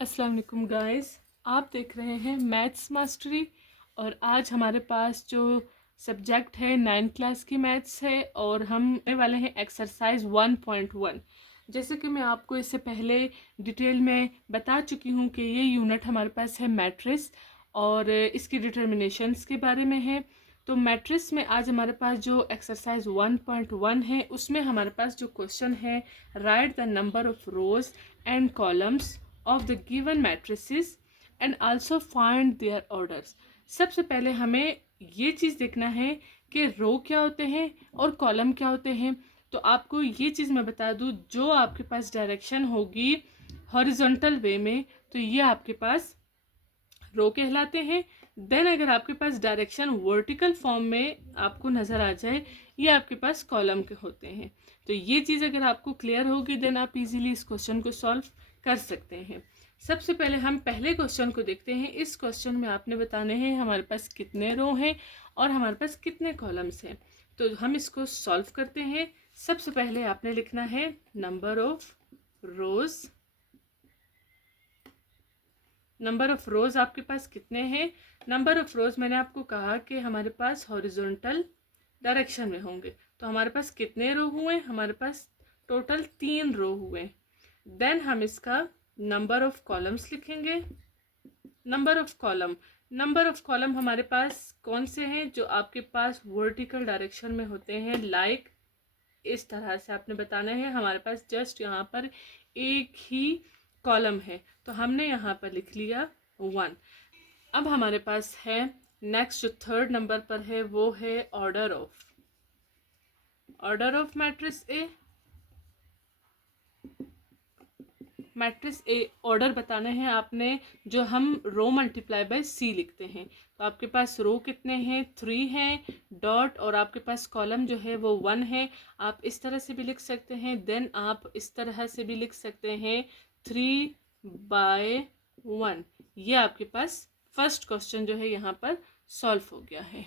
अस्सलाम वालेकुम गाइस, आप देख रहे हैं मैथ्स मास्टरी। और आज हमारे पास जो सब्जेक्ट है 9th क्लास की मैथ्स है और हम करने वाले हैं एक्सरसाइज 1.1। जैसे कि मैं आपको इससे पहले डिटेल में बता चुकी हूँ कि ये यूनिट हमारे पास है मैट्रिक्स और इसकी डिटर्मिनेशंस के बारे में है। तो मैट्रिक्स में आज हमारे पास जो एक्सरसाइज 1.1 है उसमें हमारे पास जो क्वेश्चन है, right the number of rose and columns of the given matrices and also find their orders। सबसे पहले हमें ये चीज़ देखना है कि रो क्या होते हैं और कॉलम क्या होते हैं। तो आपको ये चीज़ मैं बता दूँ, जो आपके पास डायरेक्शन होगी हॉरिजॉन्टल वे में तो ये आपके पास रो कहलाते हैं। देन अगर आपके पास डायरेक्शन वर्टिकल फॉर्म में आपको नज़र आ जाए, ये आपके पास कॉलम के होते हैं। तो ये चीज़ अगर आपको क्लियर होगी देन आप इजीली इस क्वेश्चन को सॉल्व कर सकते हैं। सबसे पहले हम पहले क्वेश्चन को देखते हैं। इस क्वेश्चन में आपने बताने हैं हमारे पास कितने रो हैं और हमारे पास कितने कॉलम्स हैं। तो हम इसको सॉल्व करते हैं। सबसे पहले आपने लिखना है number of rows. Number of रोज आपके पास कितने हैं। नंबर ऑफ रोज मैंने आपको कहा कि हमारे पास हॉरिजॉन्टल डायरेक्शन में होंगे। तो हमारे पास कितने रो हुए, हमारे पास टोटल 3 रो हुए। देन हम इसका नंबर ऑफ कॉलम्स लिखेंगे। Number of column, number of column हमारे पास कौन से हैं, जो आपके पास वर्टिकल डायरेक्शन में होते हैं। लाइक इस तरह से आपने बताना है। हमारे पास जस्ट यहाँ पर एक ही कॉलम है तो हमने यहाँ पर लिख लिया 1। अब हमारे पास है नेक्स्ट जो थर्ड नंबर पर है वो है order of matrix A. Matrix A order बताना है आपने, जो हम रो मल्टीप्लाई बाय सी लिखते हैं। तो आपके पास रो कितने हैं, 3 हैं डॉट, और आपके पास कॉलम जो है वो 1 है। आप इस तरह से भी लिख सकते हैं। देन आप इस तरह से भी लिख सकते हैं 3/1। ये आपके पास फर्स्ट क्वेश्चन जो है यहाँ पर सॉल्व हो गया है।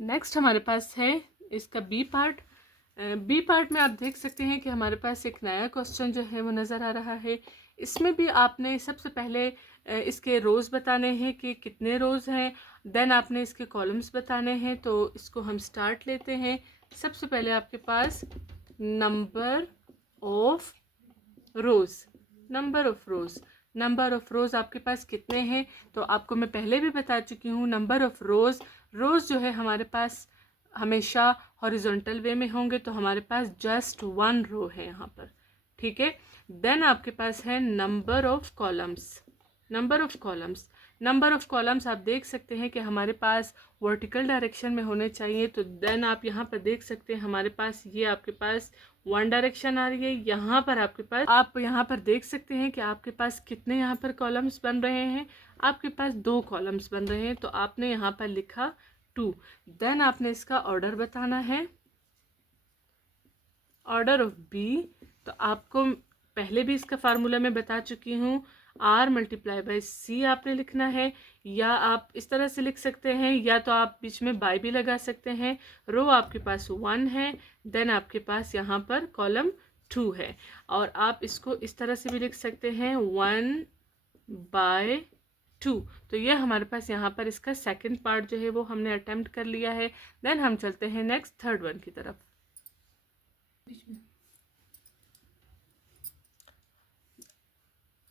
नेक्स्ट हमारे पास है इसका बी पार्ट। बी पार्ट में आप देख सकते हैं कि हमारे पास एक नया क्वेश्चन जो है वो नज़र आ रहा है। इसमें भी आपने सबसे पहले इसके रोज़ बताने हैं कि कितने रोज़ हैं। देन आपने इसके कॉलम्स बताने हैं। तो इसको हम स्टार्ट लेते हैं। सबसे पहले आपके पास number of rows, number of rows, number of rows आपके पास कितने हैं। तो आपको मैं पहले भी बता चुकी हूँ, नंबर ऑफ रोज़, रोज़ जो है हमारे पास हमेशा हॉरिजॉन्टल वे में होंगे। तो हमारे पास जस्ट 1 रो है यहाँ पर, ठीक है। देन आपके पास है number of columns. Number of columns, number of columns आप देख सकते हैं कि हमारे पास वर्टिकल डायरेक्शन में होने चाहिए। तो देन आप यहाँ पर देख सकते हैं हमारे पास ये आपके पास 1 डायरेक्शन आ रही है। यहाँ पर आपके पास, आप यहाँ पर देख सकते हैं कि आपके पास कितने यहाँ पर कॉलम्स बन रहे हैं। आपके पास 2 कॉलम्स बन रहे हैं। तो आपने यहाँ पर लिखा 2। देन आपने इसका ऑर्डर बताना है, ऑर्डर ऑफ बी। तो आपको पहले भी इसका फार्मूला मैं बता चुकी हूँ, R मल्टीप्लाई बाय C आपने लिखना है। या आप इस तरह से लिख सकते हैं, या तो आप बीच में बाय भी लगा सकते हैं। रो आपके पास 1 है। देन आपके पास यहाँ पर कॉलम 2 है। और आप इसको इस तरह से भी लिख सकते हैं 1/2। तो ये हमारे पास यहाँ पर इसका सेकंड पार्ट जो है वो हमने अटेम्प्ट कर लिया है। देन हम चलते हैं नेक्स्ट थर्ड वन की तरफ।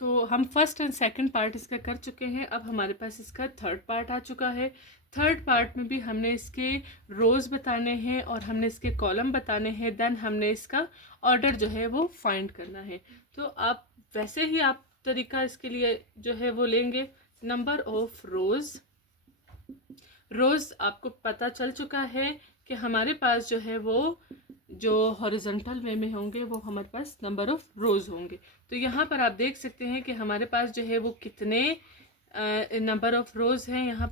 तो हम फर्स्ट एंड सेकंड पार्ट इसका कर चुके हैं। अब हमारे पास इसका थर्ड पार्ट आ चुका है। थर्ड पार्ट में भी हमने इसके रोज़ बताने हैं और हमने इसके कॉलम बताने हैं। देन हमने इसका ऑर्डर जो है वो फाइंड करना है। तो आप वैसे ही आप तरीका इसके लिए जो है वो लेंगे। नंबर ऑफ रोज़, रोज़ आपको पता चल चुका है कि हमारे पास जो है वो जो हॉरिजॉन्टल वे में होंगे वो हमारे पास नंबर ऑफ रोज़ होंगे। तो यहाँ पर आप देख सकते हैं कि हमारे पास जो है वो कितने नंबर ऑफ रोज़ हैं। यहाँ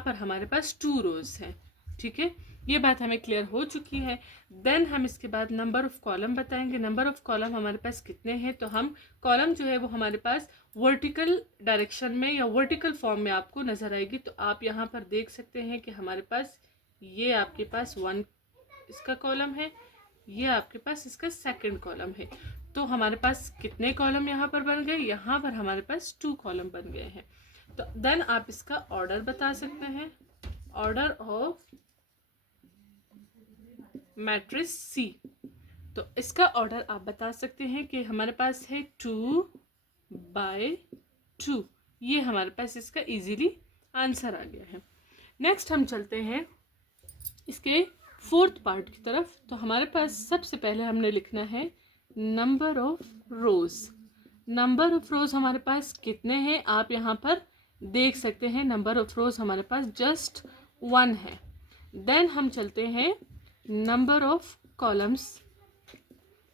पर हमारे पास 2 रोज़ हैं, ठीक है। ये बात हमें क्लियर हो चुकी है। देन हम इसके बाद नंबर ऑफ कॉलम बताएंगे। नंबर ऑफ कॉलम हमारे पास कितने हैं। तो हम कॉलम जो है वो हमारे पास वर्टिकल डायरेक्शन में या वर्टिकल फॉर्म में आपको नज़र आएगी। तो आप यहाँ पर देख सकते हैं कि हमारे पास ये आपके पास 1 इसका कॉलम है। ये आपके पास इसका सेकंड कॉलम है। तो हमारे पास कितने कॉलम यहाँ पर बन गए, यहाँ पर हमारे पास 2 कॉलम बन गए हैं। तो देन आप इसका ऑर्डर बता सकते हैं, ऑर्डर ऑफ मैट्रिक्स सी। तो इसका ऑर्डर आप बता सकते हैं कि हमारे पास है 2/2। ये हमारे पास इसका इजीली आंसर आ गया है। नेक्स्ट हम चलते हैं इसके फोर्थ पार्ट की तरफ। तो हमारे पास सबसे पहले हमने लिखना है number of rows. Number of rows हमारे पास कितने हैं आप यहाँ पर देख सकते हैं। नंबर ऑफ रोज हमारे पास जस्ट 1 है। देन हम चलते हैं number of columns.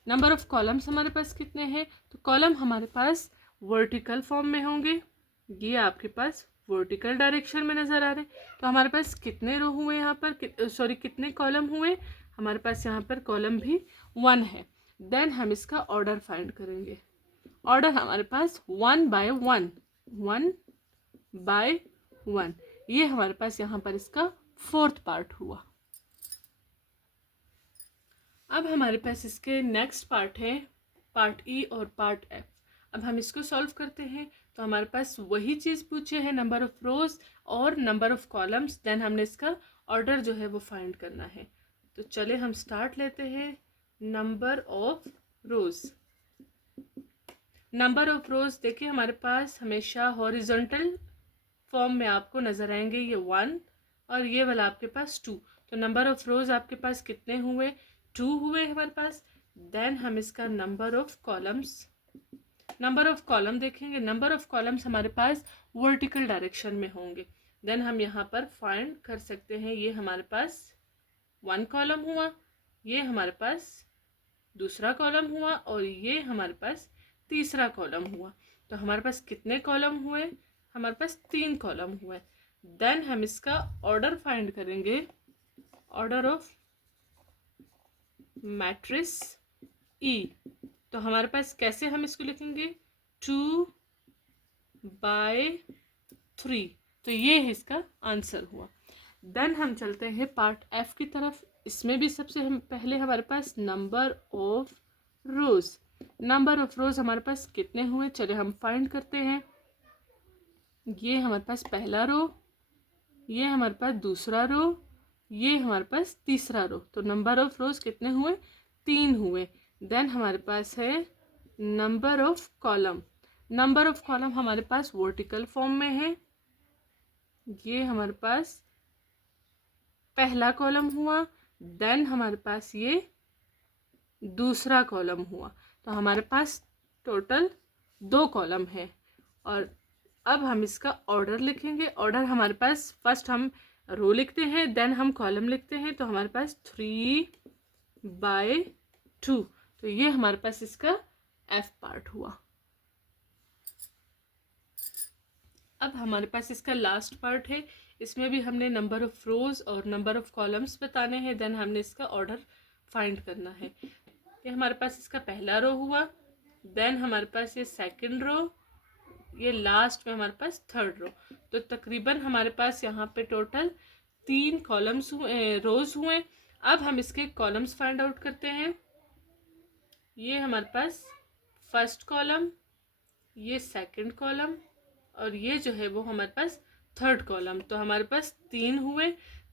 Number of columns हमारे पास कितने हैं, तो कॉलम हमारे पास वर्टिकल फॉर्म में होंगे। ये आपके पास वर्टिकल डायरेक्शन में नज़र आ रहे हैं। तो हमारे पास कितने रो हुए यहाँ पर, कितने कॉलम हुए, हमारे पास यहाँ पर कॉलम भी 1 है। देन हम इसका ऑर्डर फाइंड करेंगे। ऑर्डर हमारे पास 1/1, 1/1। ये हमारे पास यहाँ पर इसका फोर्थ पार्ट हुआ। अब हमारे पास इसके नेक्स्ट पार्ट है पार्ट ई और पार्ट एफ। अब हम इसको सॉल्व करते हैं। तो हमारे पास वही चीज़ पूछे है, नंबर ऑफ रोज और नंबर ऑफ कॉलम्स। देन हमने इसका ऑर्डर जो है वो फाइंड करना है। तो चले हम स्टार्ट लेते हैं। Number of rows, number of रोज देखिए हमारे पास हमेशा हॉरिजॉन्टल फॉर्म में आपको नजर आएंगे। ये 1 और ये वाला आपके पास 2। तो नंबर ऑफ रोज आपके पास कितने हुए, 2 हुए हमारे पास। देन हम इसका number of columns, number of column देखेंगे। नंबर ऑफ कॉलम्स हमारे पास वर्टिकल डायरेक्शन में होंगे। देन हम यहाँ पर फाइंड कर सकते हैं। ये हमारे पास 1 कॉलम हुआ, ये हमारे पास दूसरा कॉलम हुआ और ये हमारे पास तीसरा कॉलम हुआ। तो हमारे पास कितने कॉलम हुए, हमारे पास 3 कॉलम हुए। देन हम इसका ऑर्डर फाइंड करेंगे, ऑर्डर ऑफ मैट्रिक्स ई। तो हमारे पास कैसे हम इसको लिखेंगे, 2/3। तो ये है इसका आंसर हुआ। देन हम चलते हैं पार्ट एफ की तरफ। इसमें भी सबसे पहले हमारे पास number of rows. Number of rows हमारे पास कितने हुए, चले हम फाइंड करते हैं। ये हमारे पास पहला रो, ये हमारे पास दूसरा रो, ये हमारे पास तीसरा रो। तो नंबर ऑफ रोज कितने हुए, 3 हुए। देन हमारे पास है number of column. Number of column हमारे पास वर्टिकल फॉर्म में है। ये हमारे पास पहला कॉलम हुआ। देन हमारे पास ये दूसरा कॉलम हुआ। तो हमारे पास टोटल 2 कॉलम है। और अब हम इसका ऑर्डर लिखेंगे। ऑर्डर हमारे पास फर्स्ट हम रो लिखते हैं, देन हम कॉलम लिखते हैं। तो हमारे पास 3/2। तो ये हमारे पास इसका एफ पार्ट हुआ। अब हमारे पास इसका लास्ट पार्ट है। इसमें भी हमने नंबर ऑफ रोज और नंबर ऑफ कॉलम्स बताने हैं। देन हमने इसका ऑर्डर फाइंड करना है। ये हमारे पास इसका पहला रो हुआ, देन हमारे पास ये सेकंड रो, ये लास्ट में हमारे पास थर्ड रो। तो तकरीबन हमारे पास यहाँ पे टोटल 3 कॉलम्स हुए, रोज हुए। अब हम इसके कॉलम्स फाइंड आउट करते हैं। ये हमारे पास फर्स्ट कॉलम, ये सेकंड कॉलम और ये जो है वो हमारे पास थर्ड कॉलम। तो हमारे पास 3 हुए,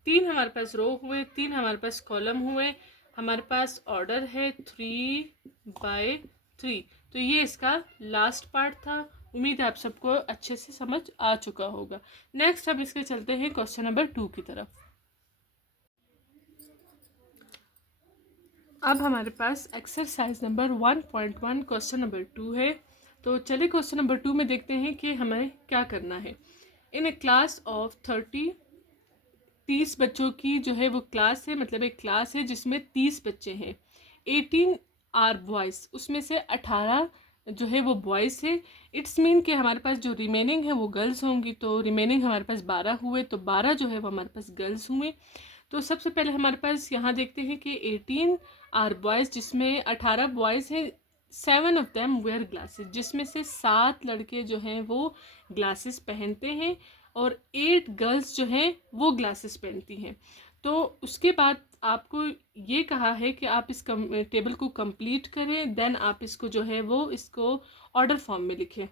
3 हमारे पास रो हुए, 3 हमारे पास कॉलम हुए। हमारे पास ऑर्डर है 3/3। तो ये इसका लास्ट पार्ट था। उम्मीद है आप सबको अच्छे से समझ आ चुका होगा। नेक्स्ट हम इसके चलते हैं क्वेश्चन नंबर 2 की तरफ। अब हमारे पास एक्सरसाइज नंबर 1.1 क्वेश्चन नंबर 2 है। तो चलिए क्वेश्चन नंबर 2 में देखते हैं कि हमें क्या करना है। इन ए क्लास ऑफ 30 बच्चों की जो है वो क्लास है, मतलब एक क्लास है जिसमें 30 बच्चे हैं। 18 आर बॉयज़, उसमें से 18 जो है वो बॉयज़ है। इट्स मीन कि हमारे पास जो रिमेनिंग है वो गर्ल्स होंगी। तो रिमेनिंग हमारे पास 12 हुए, तो 12 जो है वो हमारे पास गर्ल्स हुए। तो सबसे पहले हमारे पास यहाँ देखते हैं कि 18 आर बॉयज़, जिसमें 18 बॉयज़ हैं। 7 ऑफ देम वेयर ग्लासेस, जिसमें से 7 लड़के जो हैं वो ग्लासेस पहनते हैं और 8 गर्ल्स जो हैं वो ग्लासेस पहनती हैं। तो उसके बाद आपको ये कहा है कि आप इस टेबल को कंप्लीट करें, देन आप इसको जो है वो इसको ऑर्डर फॉर्म में लिखें।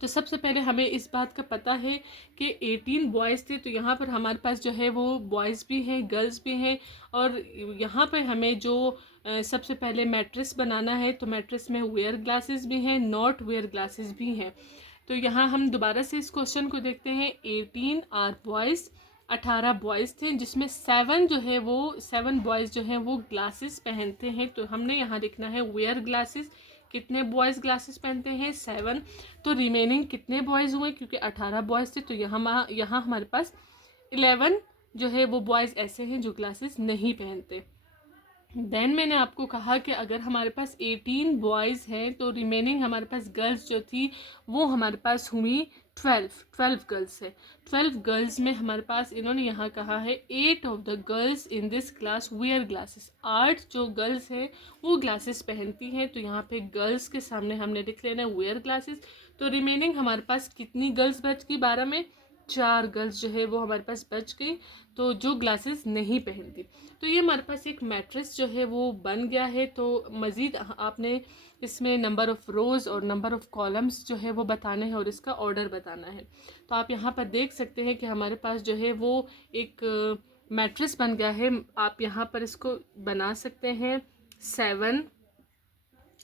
तो सबसे पहले हमें इस बात का पता है कि 18 बॉयज़ थे, तो यहाँ पर हमारे पास जो है वो बॉयज़ भी हैं, गर्ल्स भी हैं। और यहाँ पर हमें जो सबसे पहले मैट्रिक्स बनाना है, तो मैट्रिक्स में वेयर ग्लासेस भी हैं, नॉट वेयर ग्लासेस भी हैं। तो यहाँ हम दोबारा से इस क्वेश्चन को देखते हैं। 18 आर बॉयज़, 18 बॉयज़ थे, जिसमें 7 जो है वो 7 बॉयज़ जो हैं वो ग्लासेस पहनते हैं। तो हमने यहाँ लिखना है वेयर ग्लासेस। कितने बॉयज़ ग्लासेस पहनते हैं? 7। तो रिमेनिंग कितने बॉयज़ हुए? क्योंकि 18 बॉयज़ थे, तो यहाँ हमारे पास 11 जो है वो बॉयज़ ऐसे हैं जो ग्लासेस नहीं पहनते। देन मैंने आपको कहा कि अगर हमारे पास 18 बॉयज़ हैं तो रिमेनिंग हमारे पास गर्ल्स जो थी वो हमारे पास हुई 12 गर्ल्स है। 12 गर्ल्स में हमारे पास इन्होंने यहाँ कहा है 8 of the girls in this class where glasses. 8 जो गर्ल्स हैं वो ग्लासेस पहनती हैं, तो यहाँ पे गर्ल्स के सामने हमने लिख लेना है वेयर ग्लासेस। तो रिमेनिंग हमारे पास कितनी गर्ल्स बच गई? 12 में 4 गर्ल्स जो है वो हमारे पास बच गई, तो जो ग्लासेस नहीं पहनती। तो ये हमारे पास एक मैट्रिक्स जो है वो बन गया है। तो मज़ीद आपने इसमें नंबर ऑफ़ रोज़ और नंबर ऑफ़ कॉलम्स जो है वो बताने हैं और इसका ऑर्डर बताना है। तो आप यहाँ पर देख सकते हैं कि हमारे पास जो है वो एक मैट्रिक्स बन गया है। आप यहाँ पर इसको बना सकते हैं 7,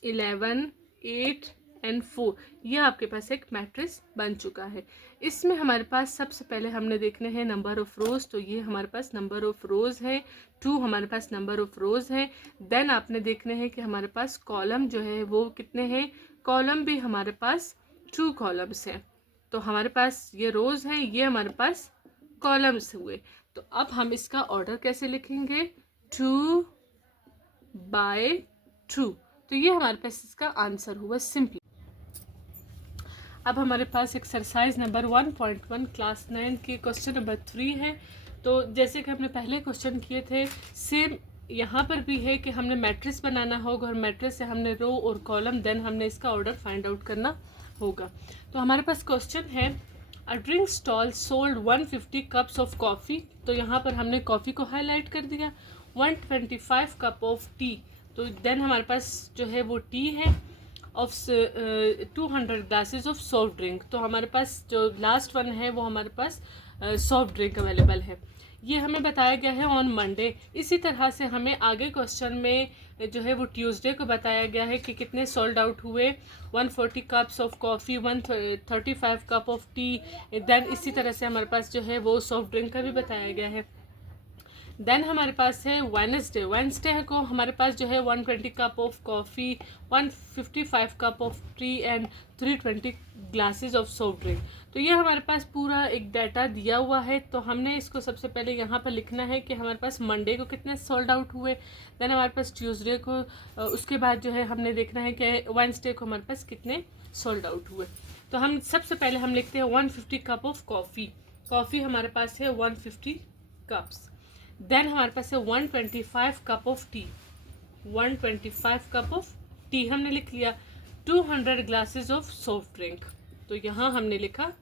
11, 8 एंड 4। ये आपके पास एक मैट्रिक्स बन चुका है। इसमें हमारे पास सबसे पहले हमने देखने हैं नंबर ऑफ़ रोज़। तो ये हमारे पास नंबर ऑफ़ रोज़ है 2, हमारे पास नंबर ऑफ़ रोज़ है। देन आपने देखने हैं कि हमारे पास कॉलम जो है वो कितने हैं? कॉलम भी हमारे पास 2 कॉलम्स हैं। तो हमारे पास ये रोज़ हैं, ये हमारे पास कॉलम्स हुए। तो अब हम इसका ऑर्डर कैसे लिखेंगे? 2 बाय 2। तो ये हमारे पास इसका आंसर हुआ सिंपली। अब हमारे पास एक्सरसाइज नंबर 1.1 क्लास 9 की क्वेश्चन नंबर 3 है। तो जैसे कि हमने पहले क्वेश्चन किए थे, सेम यहाँ पर भी है कि हमने मैट्रिक्स बनाना होगा और मैट्रिक्स से हमने रो और कॉलम, देन हमने इसका ऑर्डर फाइंड आउट करना होगा। तो हमारे पास क्वेश्चन है a drink stall sold 150 cups of coffee. तो यहाँ पर हमने कॉफ़ी को हाईलाइट कर दिया। 125 कप ऑफ टी, तो देन हमारे पास जो है वो टी है। Of 200 glasses of soft drink. तो हमारे पास जो लास्ट वन है वो हमारे पास सॉफ्ट ड्रिंक अवेलेबल है। ये हमें बताया गया है ऑन मंडे। इसी तरह से हमें आगे क्वेश्चन में जो है वो ट्यूसडे को बताया गया है कि कितने सोल्ड आउट हुए। 140 cups of coffee, 135 cup of tea. Then इसी तरह से हमारे पास जो है वो सॉफ्ट ड्रिंक का भी बताया गया है। देन हमारे पास है वेडनेसडे को हमारे पास जो है 120 cup of coffee, 155 cup of T and 320 glasses of soft drink. तो ये हमारे पास पूरा एक डाटा दिया हुआ है। तो हमने इसको सबसे पहले यहाँ पर लिखना है कि हमारे पास मंडे को कितने सोल्ड आउट हुए, देन हमारे पास ट्यूसडे को, उसके बाद जो है हमने देखना है कि वेडनेसडे को हमारे पास कितने सोल्ड आउट हुए। तो हम सबसे पहले हम लिखते हैं 150 कप ऑफ कॉफ़ी हमारे पास है 150 कप्स। देन हमारे पास है 125 cup of T, 125 cup of T हमने लिख लिया। 200 ग्लासेस ऑफ सॉफ्ट ड्रिंक, तो यहाँ हमने लिखा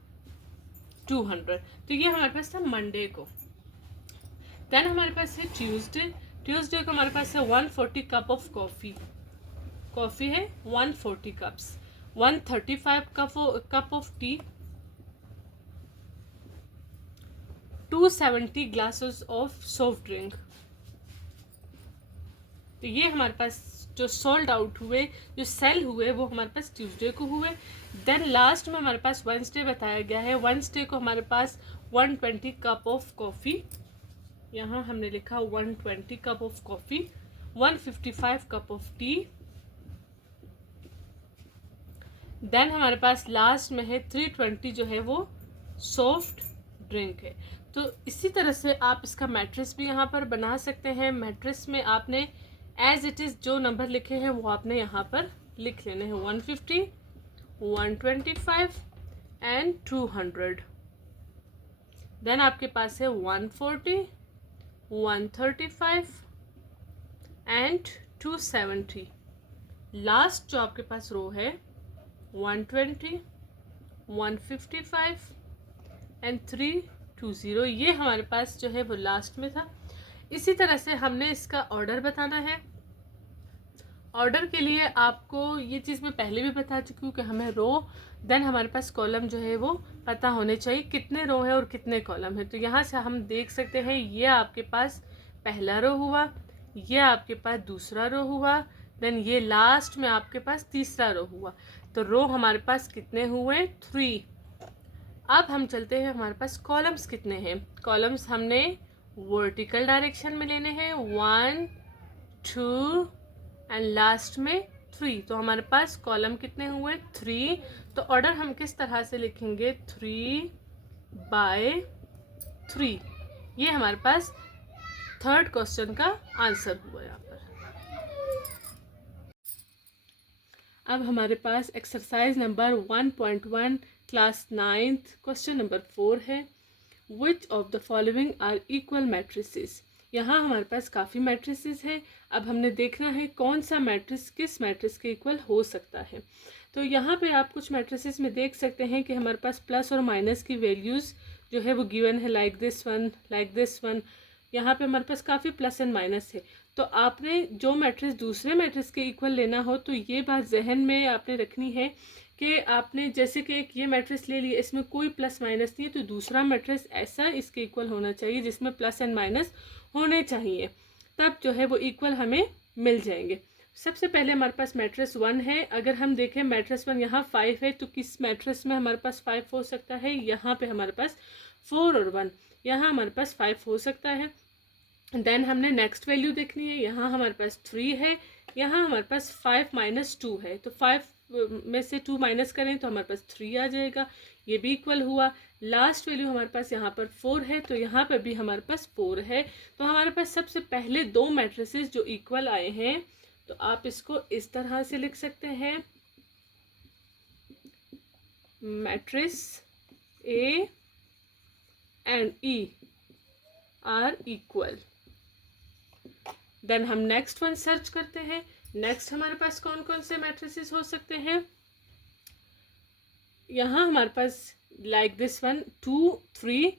200। तो ये हमारे पास था मंडे को। देन हमारे पास है ट्यूसडे को हमारे पास है 140 कप ऑफ कॉफ़ी है 140 cups, 135 cup of T, 270 glasses of soft drink. तो ये हमारे पास जो सोल्ड आउट हुए, जो सेल हुए, वो हमारे पास ट्यूसडे को हुए। देन लास्ट में हमारे पास वेडनेसडे बताया गया है। वेडनेसडे को हमारे पास 120 कप ऑफ कॉफ़ी, यहाँ हमने लिखा 120 cup of coffee, 155 cup of tea. Then हमारे पास लास्ट में है 320 जो है वो सॉफ्ट ड्रिंक है। तो इसी तरह से आप इसका मैट्रिक्स भी यहाँ पर बना सकते हैं। मैट्रिक्स में आपने एज इट इज़ जो नंबर लिखे हैं वो आपने यहाँ पर लिख लेने हैं, 150, 125 एंड 200। देन आपके पास है 140, 135 एंड 270। लास्ट जो आपके पास रो है 120, 155 एंड 320। ये हमारे पास जो है वो लास्ट में था। इसी तरह से हमने इसका ऑर्डर बताना है। ऑर्डर के लिए आपको ये चीज़ मैं पहले भी बता चुकी हूँ कि हमें रो देन हमारे पास कॉलम जो है वो पता होने चाहिए, कितने रो है और कितने कॉलम है। तो यहाँ से हम देख सकते हैं ये आपके पास पहला रो हुआ, ये आपके पास दूसरा रो हुआ, देन ये लास्ट में आपके पास तीसरा रो हुआ। तो रो हमारे पास कितने हुए? 3। अब हम चलते हैं हमारे पास कॉलम्स कितने हैं। कॉलम्स हमने वर्टिकल डायरेक्शन में लेने हैं, 1 2 एंड लास्ट में 3। तो हमारे पास कॉलम कितने हुए? 3। तो ऑर्डर हम किस तरह से लिखेंगे? 3/3। ये हमारे पास थर्ड क्वेश्चन का आंसर हुआ यहाँ पर। अब हमारे पास exercise number 1.1 class 9th question number 4 है। Which of the following are equal matrices. यहाँ हमारे पास काफ़ी मैट्रिसेस है। अब हमने देखना है कौन सा मैट्रिक्स किस मैट्रिक्स के इक्वल हो सकता है। तो यहाँ पे आप कुछ मैट्रिसेस में देख सकते हैं कि हमारे पास प्लस और माइनस की वैल्यूज़ जो है वो गिवन है, लाइक दिस वन। यहाँ पे हमारे पास काफ़ी प्लस एंड माइनस है। तो आपने जो मैट्रिक्स दूसरे मैट्रिक्स के इक्वल लेना हो तो ये बात जहन में आपने रखनी है कि आपने जैसे कि एक ये मैट्रिक्स ले लिया, इसमें कोई प्लस माइनस नहीं है, तो दूसरा मैट्रिक्स ऐसा इसके इक्वल होना चाहिए जिसमें प्लस एंड माइनस होने चाहिए, तब जो है वो इक्वल हमें मिल जाएंगे। सबसे पहले हमारे पास मैट्रिक्स 1 है। अगर हम देखें मैट्रिक्स 1 यहाँ 5 है, तो किस मैट्रिक्स में हमारे पास 5 हो सकता है? यहाँ पे हमारे पास 4 और 1, यहाँ हमारे पास 5 हो सकता है। देन हमने नेक्स्ट वैल्यू देखनी है। यहाँ हमारे पास 3 है, यहाँ हमारे पास 5 माइनस 2 है, तो 5 में से 2 माइनस करें तो हमारे पास 3 आ जाएगा, ये भी इक्वल हुआ। लास्ट वैल्यू हमारे पास यहाँ पर 4 है, तो यहाँ पर भी हमारे पास 4 है। तो हमारे पास सबसे पहले दो मैट्रिसेस जो इक्वल आए हैं, तो आप इसको इस तरह से लिख सकते हैं, matrix A and E are equal. Then हम नेक्स्ट वन सर्च करते हैं। नेक्स्ट हमारे पास कौन कौन से मैट्रिसेस हो सकते हैं? यहाँ हमारे पास लाइक दिस वन 2 3,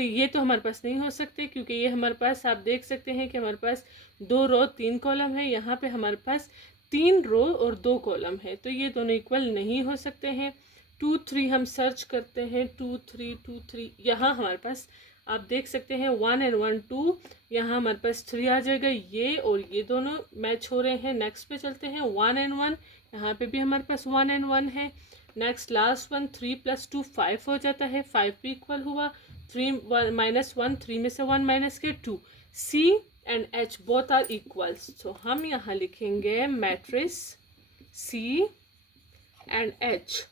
ये तो हमारे पास नहीं हो सकते, क्योंकि ये हमारे पास आप देख सकते हैं कि हमारे पास 2 रो 3 कॉलम है, यहाँ पे हमारे पास 3 रो और 2 कॉलम है, तो ये दोनों इक्वल नहीं हो सकते हैं। 2 3 हम सर्च करते हैं, 2 3 यहाँ हमारे पास आप देख सकते हैं 1 and 1 2, यहाँ हमारे पास 3 आ जाएगा, ये और ये दोनों मैच हो रहे हैं। नेक्स्ट पे चलते हैं 1 and 1, यहाँ पे भी हमारे पास 1 and 1 है। नेक्स्ट लास्ट वन 3 + 2 5 हो जाता है, 5 भी इक्वल हुआ। 3 - 1 3 में से 1 माइनस के 2। C and H both are equals, तो हम यहाँ लिखेंगे matrix C and H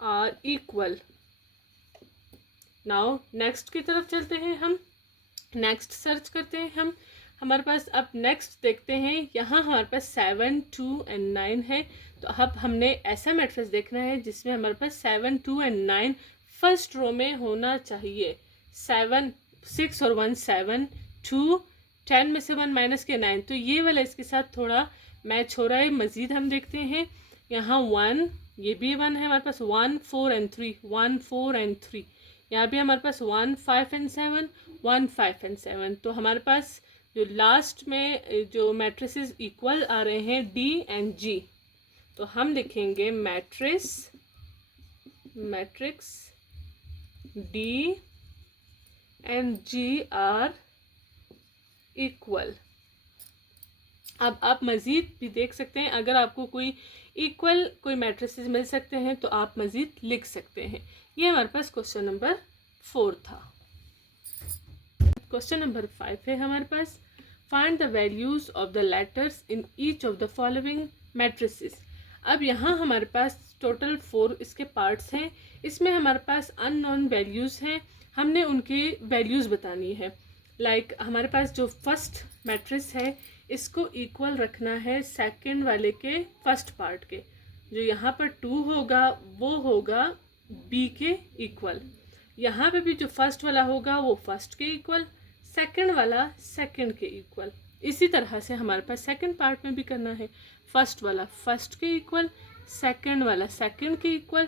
are equal. Now next की तरफ चलते हैं, हम नेक्स्ट सर्च करते हैं। हमारे पास अब नेक्स्ट देखते हैं, यहाँ हमारे पास 7 2 and 9 है। तो अब हमने ऐसा मैट्रिक्स देखना है जिसमें हमारे पास 7 2 and 9 फर्स्ट रो में होना चाहिए। 7 6 और 1 7 2 10 में से 1 माइनस के 9, तो ये वाला इसके साथ थोड़ा मैच हो रहा है। मज़ीद हम देखते हैं, यहाँ 1, ये भी 1 है हमारे पास, 1 4 and 3 1 4 and 3, यहाँ भी हमारे पास 1 5 and 7 1 5 and 7। तो हमारे पास जो लास्ट में जो मैट्रिसेस इक्वल आ रहे हैं डी एंड जी, तो हम लिखेंगे matrix D and G are equal. अब आप मज़ीद भी देख सकते हैं, अगर आपको कोई इक्वल कोई मैट्रिसेस मिल सकते हैं तो आप मज़ीद लिख सकते हैं। ये हमारे पास क्वेश्चन नंबर 4 था। क्वेश्चन नंबर 5 है हमारे पास, find the values of the letters in each of the following matrices. अब यहाँ हमारे पास टोटल 4 इसके पार्ट्स हैं, इसमें हमारे पास अननोन वैल्यूज़ हैं, हमने उनकी वैल्यूज़ बतानी है। लाइक हमारे पास जो फर्स्ट मैट्रिक्स है इसको इक्वल रखना है सेकंड वाले के फर्स्ट पार्ट के, जो यहाँ पर 2 होगा वो होगा बी के इक्वल, यहाँ पे भी जो फर्स्ट वाला होगा वो फर्स्ट के इक्वल, सेकंड वाला सेकंड के इक्वल। इसी तरह से हमारे पास सेकंड पार्ट में भी करना है, फर्स्ट वाला फर्स्ट के इक्वल, सेकंड वाला सेकंड के इक्वल,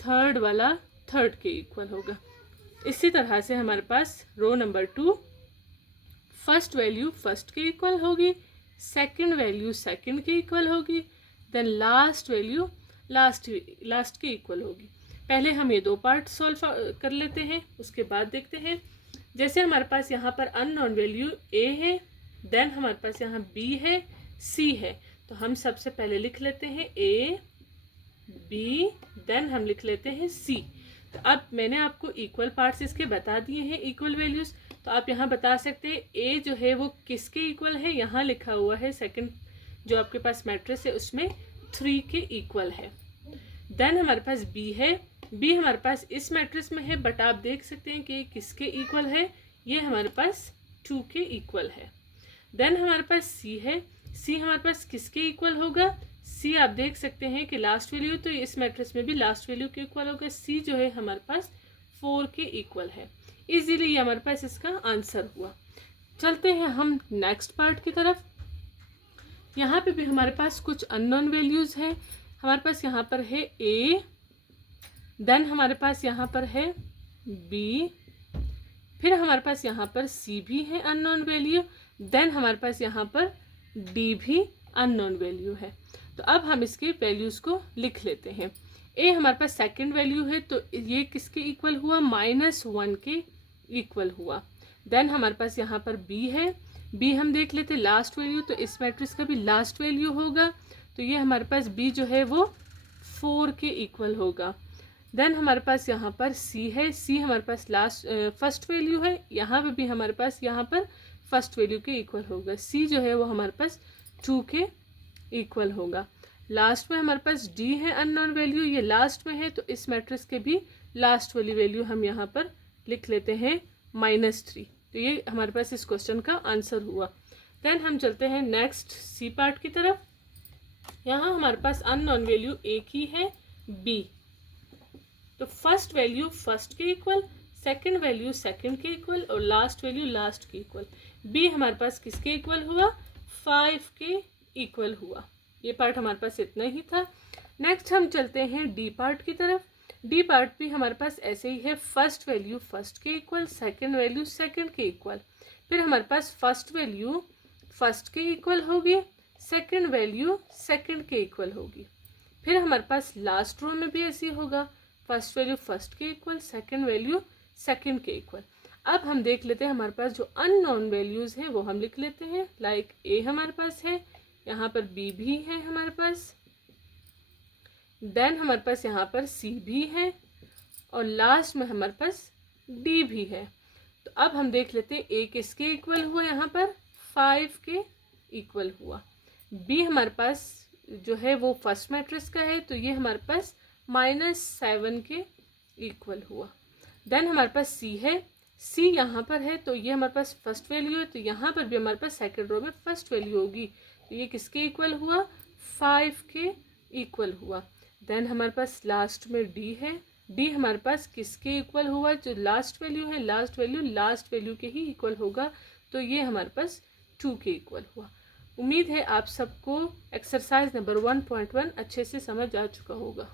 थर्ड वाला थर्ड के इक्वल होगा। इसी तरह से हमारे पास row number 2 first value first के इक्वल होगी, सेकंड वैल्यू सेकंड के इक्वल होगी, देन लास्ट वैल्यू लास्ट के इक्वल होगी। पहले हम ये दो पार्ट सॉल्व कर लेते हैं, उसके बाद देखते हैं। जैसे हमारे पास यहाँ पर अननोन वैल्यू ए है, देन हमारे पास यहाँ बी है, सी है, तो हम सबसे पहले लिख लेते हैं ए बी, देन हम लिख लेते हैं सी। तो अब मैंने आपको इक्वल पार्ट्स इसके बता दिए हैं, इक्वल वैल्यूज। तो आप यहाँ बता सकते हैं ए जो है वो किसके इक्वल है, यहाँ लिखा हुआ है सेकंड जो आपके पास मैट्रिक्स है उसमें 3 के इक्वल है। देन हमारे पास बी है, बी हमारे पास इस मैट्रिक्स में है, बट आप देख सकते हैं कि किसके इक्वल है, ये हमारे पास 2 के इक्वल है। देन हमारे पास सी है, सी हमारे पास किसके इक्वल होगा, सी आप देख सकते हैं कि लास्ट वैल्यू, तो इस मैट्रिक्स में भी लास्ट वैल्यू के इक्वल होगा। सी जो है हमारे पास 4 के इक्वल है। इजीली ये हमारे पास इसका आंसर हुआ। चलते हैं हम नेक्स्ट पार्ट की तरफ। यहाँ पे भी हमारे पास कुछ अननोन वैल्यूज हैं। हमारे पास यहाँ पर है ए, देन हमारे पास यहाँ पर है बी, फिर हमारे पास यहाँ पर सी भी है अननोन वैल्यू, देन हमारे पास यहाँ पर डी भी अननोन वैल्यू है। तो अब हम इसके वैल्यूज़ को लिख लेते हैं। ए हमारे पास सेकंड वैल्यू है, तो ये किसके इक्वल हुआ, -1 के इक्वल हुआ। देन हमारे पास यहाँ पर बी है, बी हम देख लेते लास्ट वैल्यू, तो इस मैट्रिक्स का भी लास्ट वैल्यू होगा, तो ये हमारे पास बी जो है वो 4 के इक्वल होगा। देन हमारे पास यहाँ पर सी है, सी हमारे पास फर्स्ट वैल्यू है, यहाँ पे भी हमारे पास यहाँ पर फर्स्ट वैल्यू के इक्वल होगा। सी जो है वो हमारे पास 2 के इक्वल होगा। लास्ट में हमारे पास डी है अननोन वैल्यू, ये लास्ट में है, तो इस मैट्रिक्स के भी लास्ट वाली वैल्यू हम यहाँ पर लिख लेते हैं -3। तो ये हमारे पास इस क्वेश्चन का आंसर हुआ। देन हम चलते हैं नेक्स्ट सी पार्ट की तरफ। यहाँ हमारे पास अननोन वैल्यू एक ही है, बी। तो फर्स्ट वैल्यू फर्स्ट के इक्वल, सेकंड वैल्यू सेकंड के इक्वल और लास्ट वैल्यू लास्ट के इक्वल। बी हमारे पास किसके इक्वल हुआ, 5 के इक्वल हुआ। ये पार्ट हमारे पास इतना ही था। नेक्स्ट हम चलते हैं डी पार्ट की तरफ। डी पार्ट भी हमारे पास ऐसे ही है, फर्स्ट वैल्यू फर्स्ट के इक्वल, सेकंड वैल्यू सेकंड के इक्वल, फिर हमारे पास फर्स्ट वैल्यू फर्स्ट के इक्वल होगी, सेकंड वैल्यू सेकंड के इक्वल होगी। फिर हमारे पास लास्ट रो में भी ऐसे होगा, फर्स्ट वैल्यू फर्स्ट के इक्वल, सेकंड वैल्यू सेकंड के इक्वल। अब हम देख लेते हैं हमारे पास जो अननोन वैल्यूज़ हैं वो हम लिख लेते हैं। लाइक ए हमारे पास है, यहाँ पर बी भी है हमारे पास, देन हमारे पास यहाँ पर सी भी है और लास्ट में हमारे पास डी भी है। तो अब हम देख लेते हैं ए किसके इक्वल हुआ, यहाँ पर 5 के इक्वल हुआ। बी हमारे पास जो है वो फर्स्ट मैट्रिक्स का है, तो ये हमारे पास -7 के इक्वल हुआ। देन हमारे पास सी है, सी यहाँ पर है, तो ये हमारे पास फर्स्ट वैल्यू है, तो यहाँ पर भी हमारे पास सेकंड रो में फर्स्ट वैल्यू होगी, तो ये किसके इक्वल हुआ, 5 के इक्वल हुआ। देन हमारे पास लास्ट में डी है, डी हमारे पास किसके इक्वल हुआ, जो लास्ट वैल्यू है, लास्ट वैल्यू के ही इक्वल होगा, तो ये हमारे पास 2 के इक्वल हुआ। उम्मीद है आप सबको एक्सरसाइज नंबर 1.1 अच्छे से समझ आ चुका होगा।